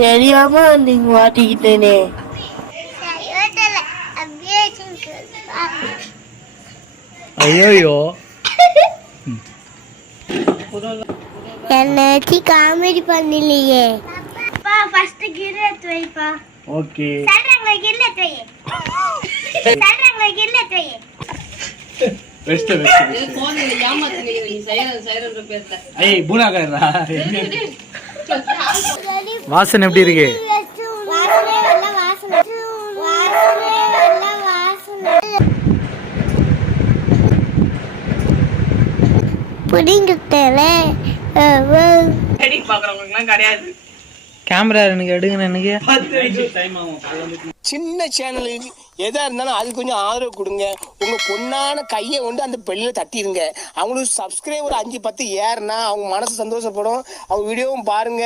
தெரியாம நீங்க மாட்டிக்கிட்டேனே. ஐயோ என்ன வச்சு காமெடி பண்ணலையே. ஃபர்ஸ்ட் கிர் எடுத்து வைப்பா. ஓகே சொல்றாங்க கிர் எடுத்து வை. சொல்றாங்க கிர் எடுத்து வை. வெஸ்ட் போன்ல ஏமாத்துறீங்க நீ சைரன்ற பேர்ல. ஏய் பூனாகரா வாசனை எப்படி இருக்கு? வாசனை நல்ல வாசனை. வாசனை நல்ல வாசனை. புடிங்கிட்டே ரெடி பாக்குறவங்களுக்குலாம் கிடையாது. கேமரா எனக்கு எடுங்க எனக்கு. சின்ன சேனலுக்கு எதா இருந்தாலும் அது கொஞ்சம் ஆதரவு கொடுங்க. உங்க பொண்ணான கையை கொண்டு அந்த பெல்லில் தட்டிடுங்க. அவங்களுக்கு சப்ஸ்கிரைபர் 5-10 ஏறுனா அவங்க மனசு சந்தோஷப்படும். அவங்க வீடியோவும் பாருங்க.